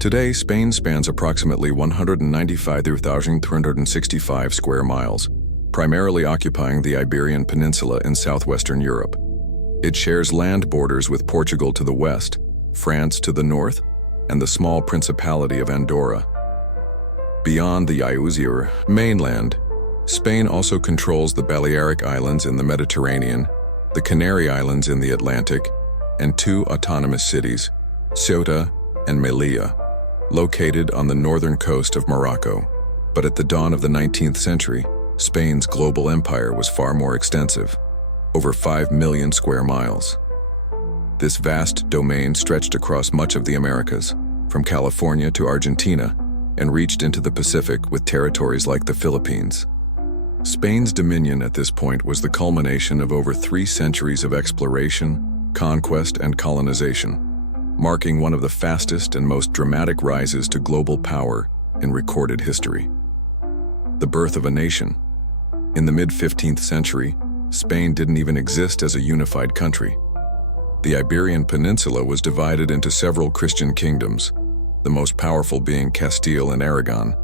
Today, Spain spans approximately 195,365 square miles, primarily occupying the Iberian Peninsula in southwestern Europe. It shares land borders with Portugal to the west, France to the north, and the small Principality of Andorra. Beyond the Iusier mainland, Spain also controls the Balearic Islands in the Mediterranean, the Canary Islands in the Atlantic, and two autonomous cities, Ceuta and Melilla, located on the northern coast of Morocco. But at the dawn of the 19th century, Spain's global empire was far more extensive, over 5 million square miles. This vast domain stretched across much of the Americas, from California to Argentina, and reached into the Pacific with territories like the Philippines. Spain's dominion at this point was the culmination of over 3 centuries of exploration, conquest, and colonization, marking one of the fastest and most dramatic rises to global power in recorded history. The birth of a nation. In the mid-15th century, Spain didn't even exist as a unified country. The Iberian Peninsula was divided into several Christian kingdoms, the most powerful being Castile and Aragon.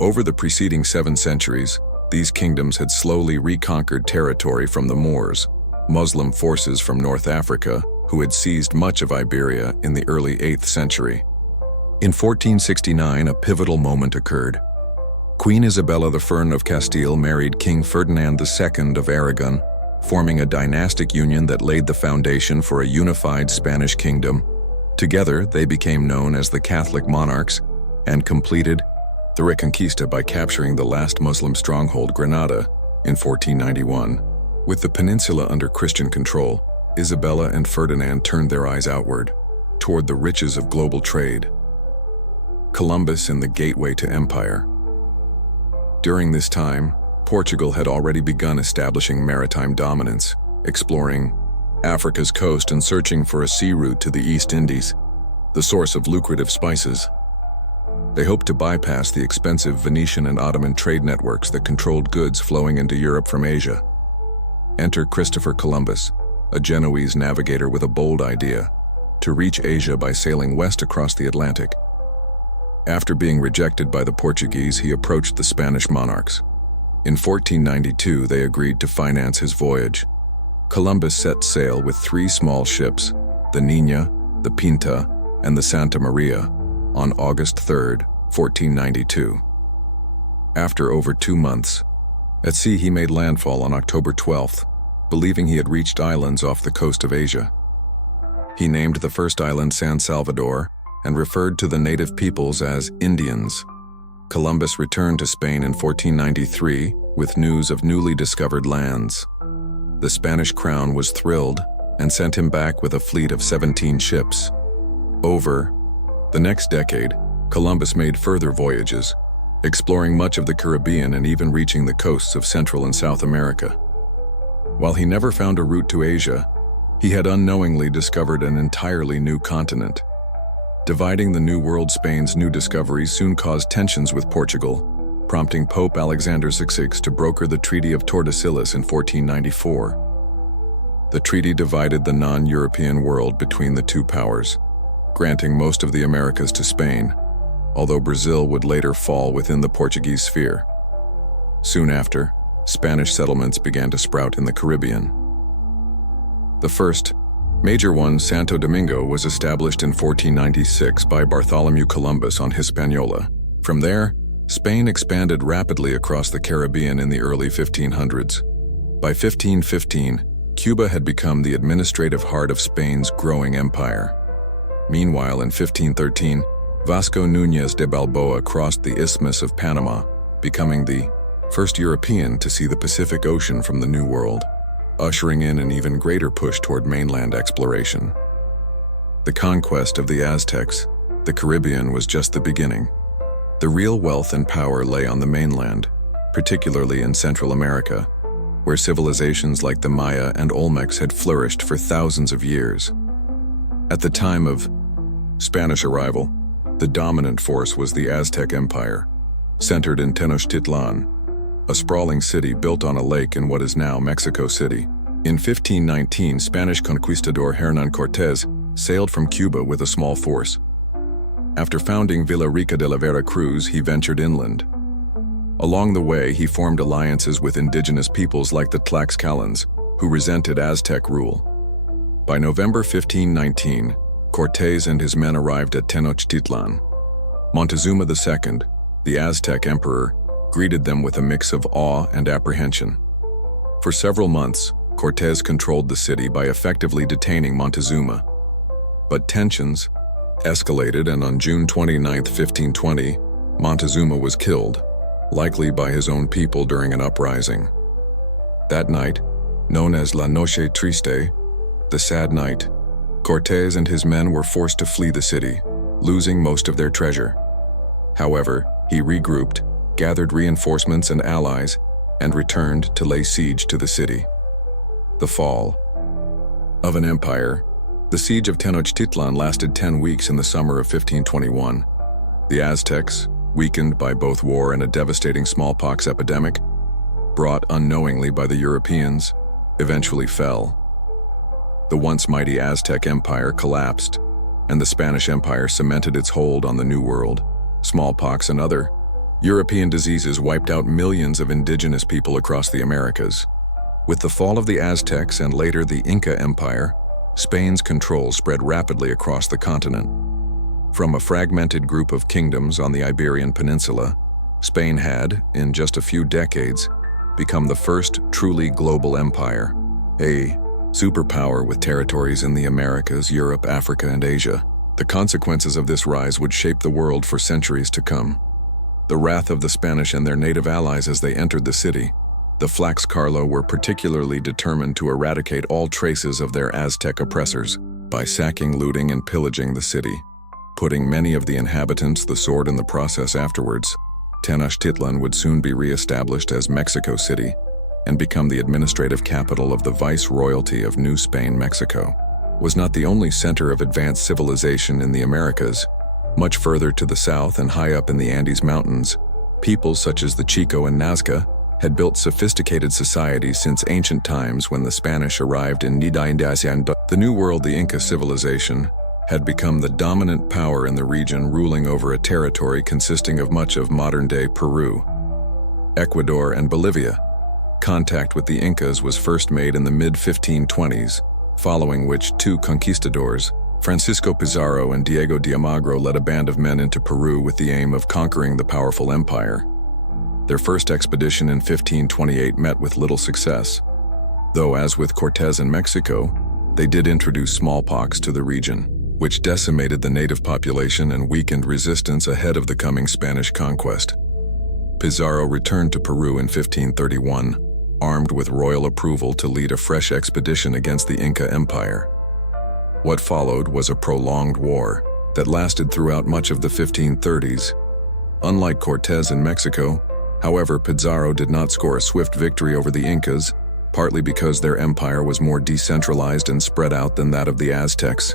Over the preceding 7 centuries, these kingdoms had slowly reconquered territory from the Moors, Muslim forces from North Africa, who had seized much of Iberia in the early 8th century. In 1469, a pivotal moment occurred. Queen Isabella I of Castile married King Ferdinand II of Aragon, forming a dynastic union that laid the foundation for a unified Spanish kingdom. Together, they became known as the Catholic monarchs and completed the Reconquista by capturing the last Muslim stronghold, Granada, in 1491. With the peninsula under Christian control, Isabella and Ferdinand turned their eyes outward, toward the riches of global trade. Columbus and the gateway to empire. During this time, Portugal had already begun establishing maritime dominance, exploring Africa's coast and searching for a sea route to the East Indies, the source of lucrative spices. They hoped to bypass the expensive Venetian and Ottoman trade networks that controlled goods flowing into Europe from Asia. Enter Christopher Columbus, a Genoese navigator with a bold idea, to reach Asia by sailing west across the Atlantic. After being rejected by the Portuguese, he approached the Spanish monarchs. In 1492, they agreed to finance his voyage. Columbus set sail with 3 small ships, the Niña, the Pinta, and the Santa Maria, on August 3, 1492. After over 2 months, at sea he made landfall on October 12th, believing he had reached islands off the coast of Asia. He named the first island San Salvador and referred to the native peoples as Indians. Columbus returned to Spain in 1493 with news of newly discovered lands. The Spanish crown was thrilled and sent him back with a fleet of 17 ships. Over the next decade, Columbus made further voyages, exploring much of the Caribbean and even reaching the coasts of Central and South America. While he never found a route to Asia, he had unknowingly discovered an entirely new continent. Dividing the New World, Spain's new discoveries soon caused tensions with Portugal, prompting Pope Alexander VI to broker the Treaty of Tordesillas in 1494. The treaty divided the non-European world between the two powers, granting most of the Americas to Spain, although Brazil would later fall within the Portuguese sphere. Soon after, Spanish settlements began to sprout in the Caribbean. The first major one, Santo Domingo, was established in 1496 by Bartholomew Columbus on Hispaniola. From there, Spain expanded rapidly across the Caribbean in the early 1500s. By 1515, Cuba had become the administrative heart of Spain's growing empire. Meanwhile, in 1513, Vasco Núñez de Balboa crossed the Isthmus of Panama, becoming the first European to see the Pacific Ocean from the New World, ushering in an even greater push toward mainland exploration. The conquest of the Aztecs, the Caribbean, was just the beginning. The real wealth and power lay on the mainland, particularly in Central America, where civilizations like the Maya and Olmecs had flourished for thousands of years. At the time of Spanish arrival, the dominant force was the Aztec Empire, centered in Tenochtitlan, a sprawling city built on a lake in what is now Mexico City. In 1519, Spanish conquistador Hernán Cortés sailed from Cuba with a small force. After founding Villarrica de la Vera Cruz, he ventured inland. Along the way, he formed alliances with indigenous peoples like the Tlaxcalans, who resented Aztec rule. By November 1519, Cortés and his men arrived at Tenochtitlan. Montezuma II, the Aztec emperor, greeted them with a mix of awe and apprehension. For several months, Cortés controlled the city by effectively detaining Montezuma. But tensions escalated, and on June 29, 1520, Montezuma was killed, likely by his own people during an uprising. That night, known as La Noche Triste, the sad night, Cortés and his men were forced to flee the city, losing most of their treasure. However, he regrouped, gathered reinforcements and allies, and returned to lay siege to the city. The fall of an empire. The siege of Tenochtitlan lasted 10 weeks in the summer of 1521. The Aztecs, weakened by both war and a devastating smallpox epidemic, brought unknowingly by the Europeans, eventually fell. The once mighty Aztec Empire collapsed, and the Spanish Empire cemented its hold on the New World. Smallpox and other European diseases wiped out millions of indigenous people across the Americas. With the fall of the Aztecs and later the Inca Empire, Spain's control spread rapidly across the continent. From a fragmented group of kingdoms on the Iberian Peninsula, Spain had, in just a few decades, become the first truly global empire, a superpower with territories in the Americas, Europe, Africa, and Asia. The consequences of this rise would shape the world for centuries to come. The wrath of the Spanish and their native allies as they entered the city. The Tlaxcala were particularly determined to eradicate all traces of their Aztec oppressors by sacking, looting, and pillaging the city, putting many of the inhabitants to the sword in the process afterwards. Tenochtitlan would soon be re-established as Mexico City and become the administrative capital of the Viceroyalty of New Spain. Mexico was not the only center of advanced civilization in the Americas. Much further to the south and high up in the Andes Mountains, peoples such as the Chico and Nazca had built sophisticated societies since ancient times when the Spanish arrived in the New World. The Inca civilization had become the dominant power in the region, ruling over a territory consisting of much of modern-day Peru, Ecuador, and Bolivia. Contact with the Incas was first made in the mid-1520s, following which two conquistadors, Francisco Pizarro and Diego de Almagro, led a band of men into Peru with the aim of conquering the powerful empire. Their first expedition in 1528 met with little success, though as with Cortés in Mexico, they did introduce smallpox to the region, which decimated the native population and weakened resistance ahead of the coming Spanish conquest. Pizarro returned to Peru in 1531, armed with royal approval to lead a fresh expedition against the Inca Empire. What followed was a prolonged war that lasted throughout much of the 1530s. Unlike Cortés in Mexico, however, Pizarro did not score a swift victory over the Incas, partly because their empire was more decentralized and spread out than that of the Aztecs.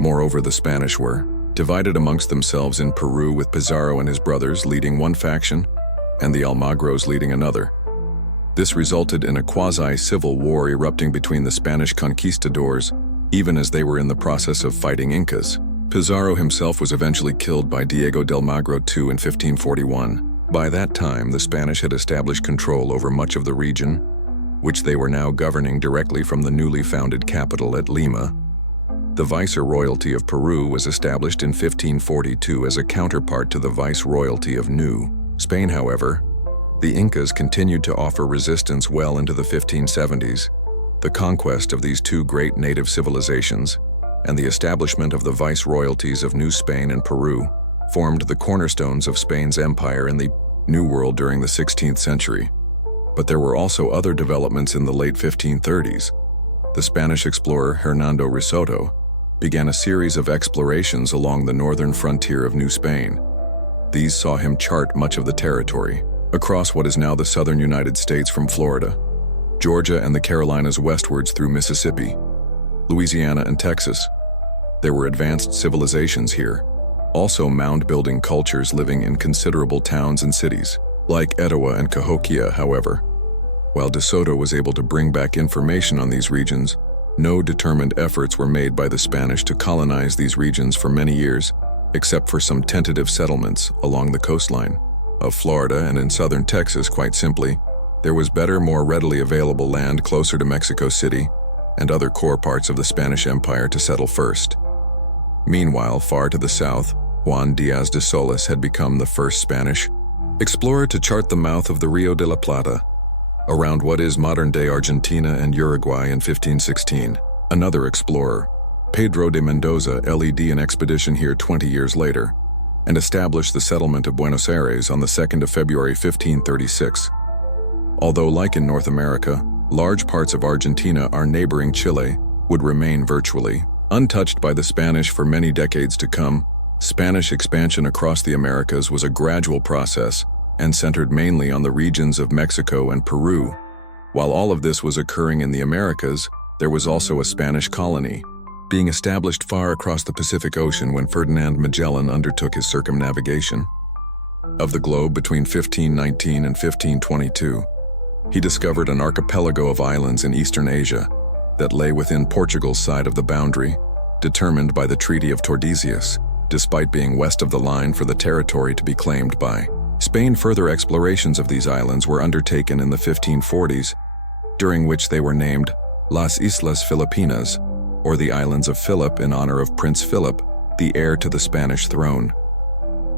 Moreover, the Spanish were divided amongst themselves in Peru, with Pizarro and his brothers leading one faction and the Almagros leading another. This resulted in a quasi-civil war erupting between the Spanish conquistadors, even as they were in the process of fighting Incas. Pizarro himself was eventually killed by Diego de Almagro II in 1541. By that time, the Spanish had established control over much of the region, which they were now governing directly from the newly founded capital at Lima. The Viceroyalty of Peru was established in 1542 as a counterpart to the Viceroyalty of New Spain. However, the Incas continued to offer resistance well into the 1570s. The conquest of these two great native civilizations and the establishment of the Viceroyalties of New Spain and Peru formed the cornerstones of Spain's empire in the New World during the 16th century. But there were also other developments in the late 1530s. The Spanish explorer Hernando Risotto began a series of explorations along the northern frontier of New Spain. These saw him chart much of the territory across what is now the southern United States, from Florida, Georgia, and the Carolinas westwards through Mississippi, Louisiana, and Texas. There were advanced civilizations here, also mound-building cultures living in considerable towns and cities, like Etowah and Cahokia. However, while De Soto was able to bring back information on these regions, no determined efforts were made by the Spanish to colonize these regions for many years. except for some tentative settlements along the coastline of Florida and in southern Texas. Quite simply, there was better, more readily available land closer to Mexico City and other core parts of the Spanish Empire to settle first. Meanwhile, far to the south, Juan Díaz de Solís had become the first Spanish explorer to chart the mouth of the Rio de la Plata, around what is modern-day Argentina and Uruguay in 1516. Another explorer, Pedro de Mendoza, led an expedition here 20 years later and established the settlement of Buenos Aires on the 2nd of February 1536. Although, like in North America, large parts of Argentina, our neighboring Chile, would remain virtually untouched by the Spanish for many decades to come, Spanish expansion across the Americas was a gradual process and centered mainly on the regions of Mexico and Peru. While all of this was occurring in the Americas, there was also a Spanish colony being established far across the Pacific Ocean when Ferdinand Magellan undertook his circumnavigation of the globe between 1519 and 1522. He discovered an archipelago of islands in Eastern Asia that lay within Portugal's side of the boundary, determined by the Treaty of Tordesillas, despite being west of the line for the territory to be claimed by Spain. Further explorations of these islands were undertaken in the 1540s, during which they were named Las Islas Filipinas, or the Islands of Philip, in honor of Prince Philip, the heir to the Spanish throne.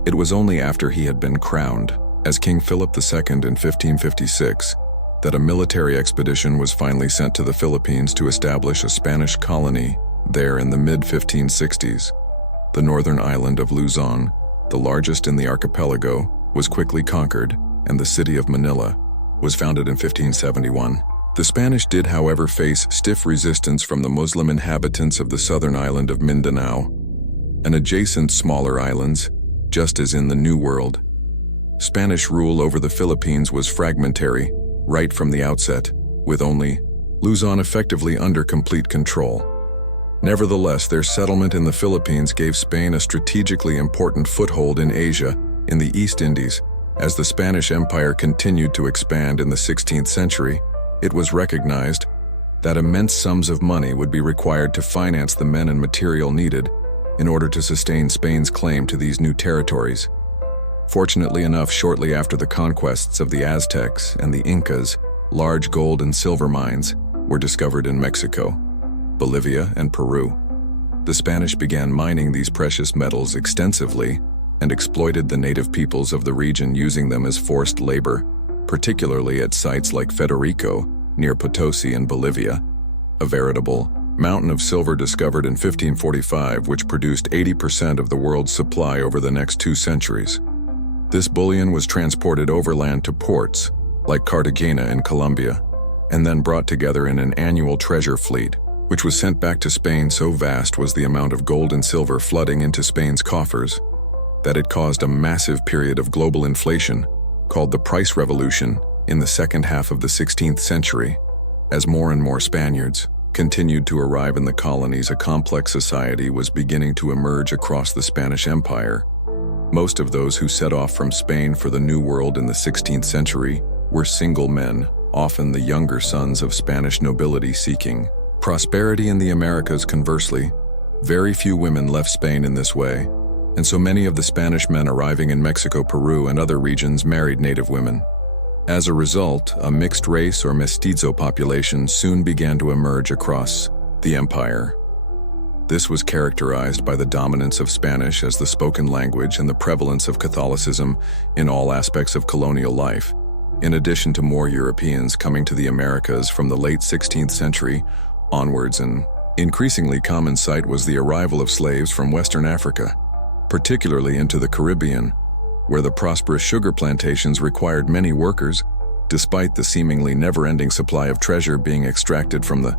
It was only after he had been crowned as King Philip II in 1556 that a military expedition was finally sent to the Philippines to establish a Spanish colony there in the mid-1560s. The northern island of Luzon, the largest in the archipelago, was quickly conquered, and the city of Manila was founded in 1571. The Spanish did, however, face stiff resistance from the Muslim inhabitants of the southern island of Mindanao and adjacent smaller islands, just as in the New World. Spanish rule over the Philippines was fragmentary right from the outset, with only Luzon effectively under complete control. Nevertheless, their settlement in the Philippines gave Spain a strategically important foothold in Asia, in the East Indies. As the Spanish Empire continued to expand in the 16th century, it was recognized that immense sums of money would be required to finance the men and material needed in order to sustain Spain's claim to these new territories. Fortunately enough, shortly after the conquests of the Aztecs and the Incas, large gold and silver mines were discovered in Mexico, Bolivia, and Peru. The Spanish began mining these precious metals extensively and exploited the native peoples of the region, using them as forced labor, particularly at sites like Federico, near Potosi in Bolivia, a veritable mountain of silver discovered in 1545, which produced 80% of the world's supply over the next 2 centuries. This bullion was transported overland to ports, like Cartagena in Colombia, and then brought together in an annual treasure fleet, which was sent back to Spain. So vast was the amount of gold and silver flooding into Spain's coffers that it caused a massive period of global inflation, called the Price Revolution, in the second half of the 16th century. As more and more Spaniards continued to arrive in the colonies, a complex society was beginning to emerge across the Spanish Empire. Most of those who set off from Spain for the New World in the 16th century were single men, often the younger sons of Spanish nobility seeking prosperity in the Americas. Conversely, very few women left Spain in this way, and so many of the Spanish men arriving in Mexico, Peru, and other regions married native women. As a result, a mixed race or mestizo population soon began to emerge across the empire. This was characterized by the dominance of Spanish as the spoken language and the prevalence of Catholicism in all aspects of colonial life, in addition to more Europeans coming to the Americas from the late 16th century onwards. An increasingly common sight was the arrival of slaves from Western Africa, particularly into the Caribbean, where the prosperous sugar plantations required many workers. Despite the seemingly never-ending supply of treasure being extracted from the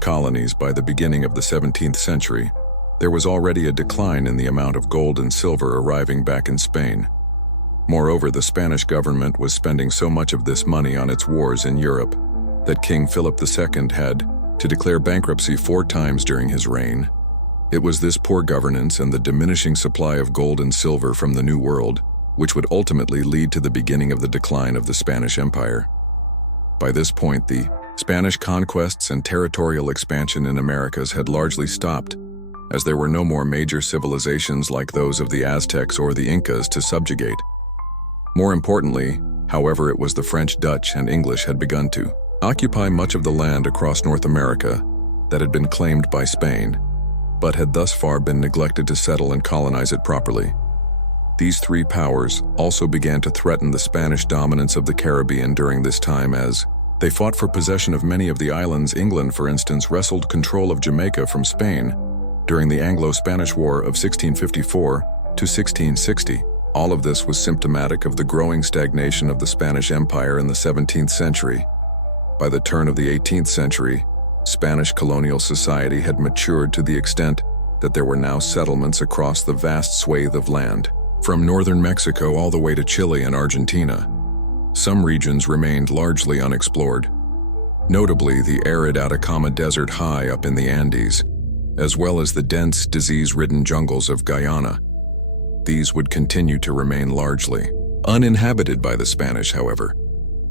colonies by the beginning of the 17th century, there was already a decline in the amount of gold and silver arriving back in Spain. Moreover, the Spanish government was spending so much of this money on its wars in Europe that King Philip II had to declare bankruptcy 4 times during his reign. It was this poor governance and the diminishing supply of gold and silver from the New World which would ultimately lead to the beginning of the decline of the Spanish Empire. By this point, the Spanish conquests and territorial expansion in Americas had largely stopped, as there were no more major civilizations like those of the Aztecs or the Incas to subjugate. More importantly, however, it was the French, Dutch, and English had begun to occupy much of the land across North America that had been claimed by Spain, but had thus far been neglected to settle and colonize it properly. These three powers also began to threaten the Spanish dominance of the Caribbean during this time as they fought for possession of many of the islands. England, for instance, wrestled control of Jamaica from Spain during the Anglo-Spanish War of 1654 to 1660. All of this was symptomatic of the growing stagnation of the Spanish Empire in the 17th century. By the turn of the 18th century, Spanish colonial society had matured to the extent that there were now settlements across the vast swathe of land, from northern Mexico all the way to Chile and Argentina. Some regions remained largely unexplored, notably the arid Atacama Desert high up in the Andes, as well as the dense, disease-ridden jungles of Guyana. These would continue to remain largely uninhabited by the Spanish, however.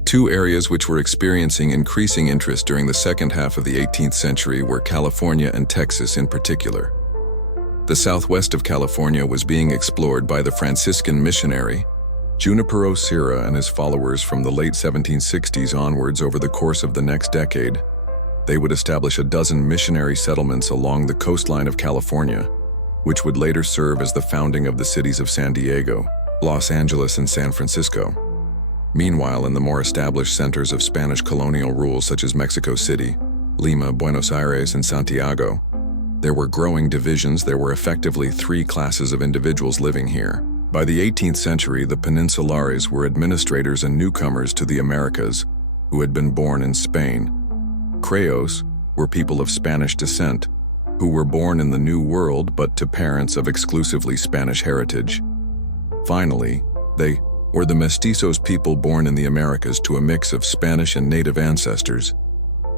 Two areas which were experiencing increasing interest during the second half of the 18th century were California and Texas in particular. The southwest of California was being explored by the Franciscan missionary Junipero Serra and his followers from the late 1760s onwards. Over the course of the next decade, they would establish a dozen missionary settlements along the coastline of California, which would later serve as the founding of the cities of San Diego, Los Angeles, and San Francisco. Meanwhile, in the more established centers of Spanish colonial rule such as Mexico City, Lima, Buenos Aires, and Santiago, there were growing divisions. There were effectively three classes of individuals living here. By the 18th century, the Peninsulares were administrators and newcomers to the Americas who had been born in Spain. Creos were people of Spanish descent who were born in the New World but to parents of exclusively Spanish heritage. Finally, they were the mestizos, people born in the Americas to a mix of Spanish and native ancestors.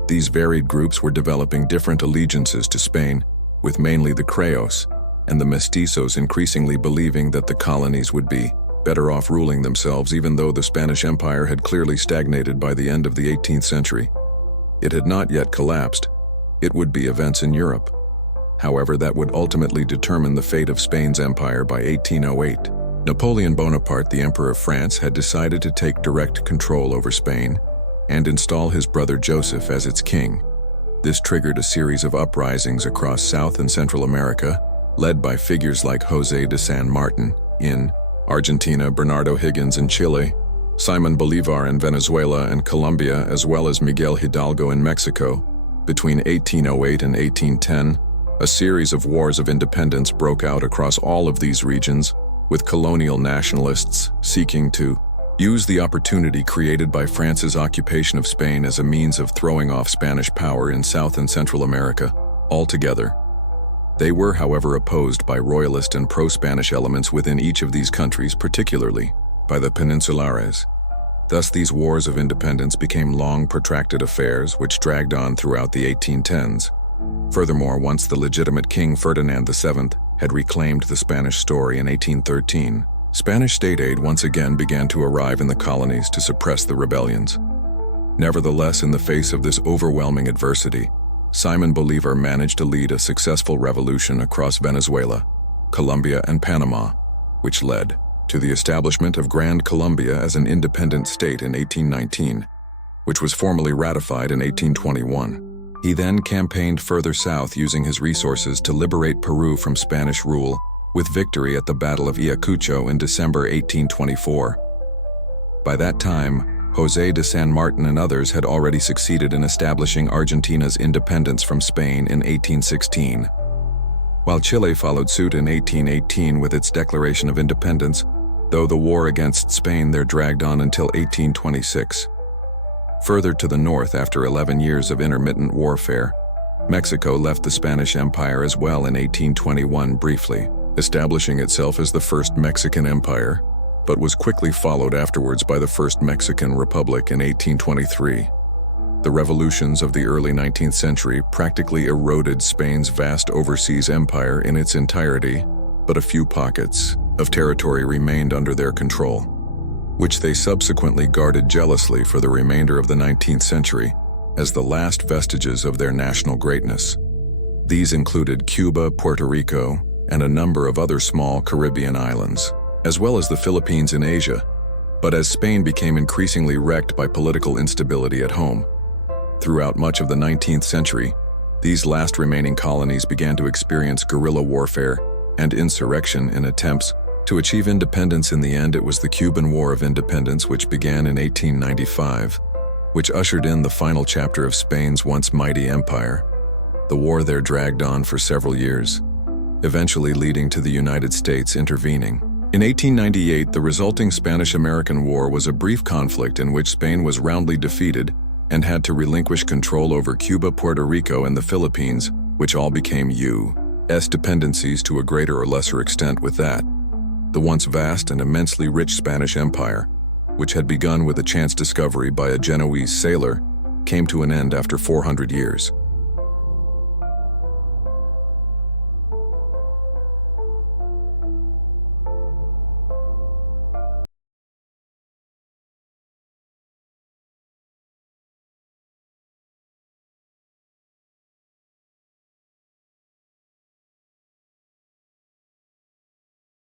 These varied groups were developing different allegiances to Spain, with mainly the Creos and the mestizos increasingly believing that the colonies would be better off ruling themselves. Even though the Spanish Empire had clearly stagnated by the end of the 18th century, it had not yet collapsed. It would be events in Europe, however, that would ultimately determine the fate of Spain's empire. By 1808, Napoleon Bonaparte, the Emperor of France, had decided to take direct control over Spain and install his brother Joseph as its king. This triggered a series of uprisings across South and Central America, led by figures like José de San Martin in Argentina, Bernardo Higgins in Chile, Simon Bolívar in Venezuela and Colombia, as well as Miguel Hidalgo in Mexico. Between 1808 and 1810, a series of wars of independence broke out across all of these regions, with colonial nationalists seeking to use the opportunity created by France's occupation of Spain as a means of throwing off Spanish power in South and Central America altogether. They were, however, opposed by royalist and pro-Spanish elements within each of these countries, particularly by the Peninsulares. Thus, these wars of independence became long, protracted affairs which dragged on throughout the 1810s. Furthermore, once the legitimate King Ferdinand VII had reclaimed the Spanish story in 1813, Spanish state aid once again began to arrive in the colonies to suppress the rebellions. Nevertheless, in the face of this overwhelming adversity, Simon Bolívar managed to lead a successful revolution across Venezuela, Colombia, and Panama, which led to the establishment of Grand Colombia as an independent state in 1819, which was formally ratified in 1821. He then campaigned further south using his resources to liberate Peru from Spanish rule, with victory at the Battle of Ayacucho in December 1824. By that time, José de San Martin and others had already succeeded in establishing Argentina's independence from Spain in 1816. While Chile followed suit in 1818 with its declaration of independence, though the war against Spain there dragged on until 1826. Further to the north, after 11 years of intermittent warfare, Mexico left the Spanish Empire as well in 1821 briefly, establishing itself as the First Mexican Empire, but was quickly followed afterwards by the First Mexican Republic in 1823. The revolutions of the early 19th century practically eroded Spain's vast overseas empire in its entirety, but a few pockets of territory remained under their control, which they subsequently guarded jealously for the remainder of the 19th century as the last vestiges of their national greatness. These included Cuba, Puerto Rico, and a number of other small Caribbean islands, as well as the Philippines in Asia. But as Spain became increasingly wrecked by political instability at home, throughout much of the 19th century, these last remaining colonies began to experience guerrilla warfare and insurrection in attempts to achieve independence. In the end, it was the Cuban War of Independence, which began in 1895, which ushered in the final chapter of Spain's once mighty empire. The war there dragged on for several years, eventually leading to the United States intervening. In 1898, the resulting Spanish-American War was a brief conflict in which Spain was roundly defeated and had to relinquish control over Cuba, Puerto Rico, and the Philippines, which all became U.S. dependencies to a greater or lesser extent. With that, the once vast and immensely rich Spanish Empire, which had begun with a chance discovery by a Genoese sailor, came to an end after 400 years.